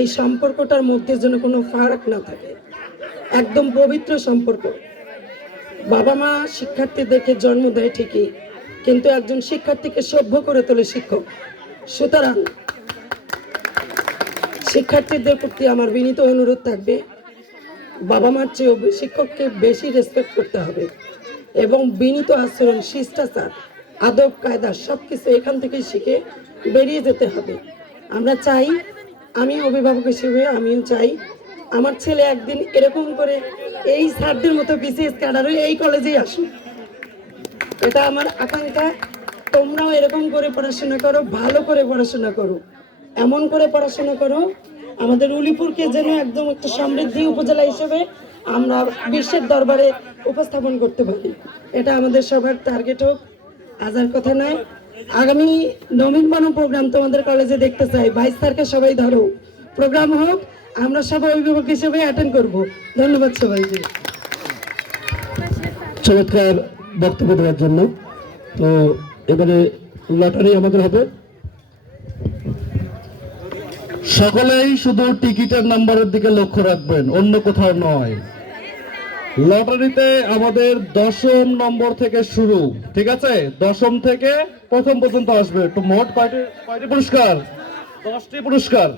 এই সম্পর্কটার মধ্যে যেন কোনো ফারাক না থাকে, একদম পবিত্র সম্পর্ক। বাবা মা শিক্ষার্থীদেরকে জন্ম দেয় ঠিকই, কিন্তু একজন শিক্ষার্থীকে সভ্য করে তোলে শিক্ষক। সুতরাং শিক্ষার্থীদের প্রতি আমার বিনীত অনুরোধ থাকবে, বাবা মার চেয়েও শিক্ষককে বেশি রেসপেক্ট করতে হবে এবং বিনীত আচরণ, শিষ্টাচার, আদব কায়দা সবকিছু এখান থেকে শিখে বেরিয়ে যেতে হবে। আমরা চাই, আমি অভিভাবক হিসেবে আমিও চাই আমার ছেলে একদিন এরকম করে এই স্যারদের মতো বিসিএস ক্যাডার হয়ে এই কলেজেই আসুক। এটা আমার আকাঙ্ক্ষা। তোমরাও এরকম করে পড়াশোনা করো, ভালো করে পড়াশোনা করো, এমন করে পড়াশোনা করো আমাদের উলিপুরকে যেন একদম একটা সমৃদ্ধি উপজেলা হিসেবে আমরা বিশ্বের দরবারে উপস্থাপন করতে পারি। এটা আমাদের সবার টার্গেট হোক। আজ আর কথা নয়, আগামী নবীনবরণ প্রোগ্রাম তোমাদের কলেজে দেখতে চাই। 22 তারিখে সবাই ধরো প্রোগ্রাম হোক, আমরা সবাই অভিভাবক হিসেবে অ্যাটেন্ড করব। ধন্যবাদ সবাইকে চমৎকার বক্তব্য দেওয়ার জন্য। তো এবারে লটারি আমাদের হবে, সকলেই শুধু টিকিটের নাম্বারের দিকে লক্ষ্য রাখবেন, অন্য কোথাও নয়। লটারিতে আমাদের 10ম নম্বর থেকে শুরু, ঠিক আছে? 10ম থেকে প্রথম পর্যন্ত আসবে। তো মোট কয়টি পুরস্কার? 10টি পুরস্কার।